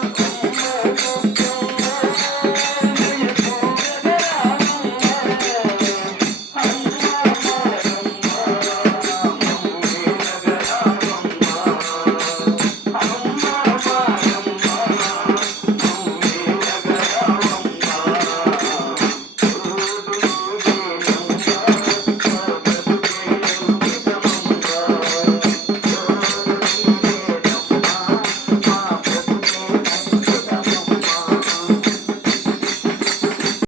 Bye.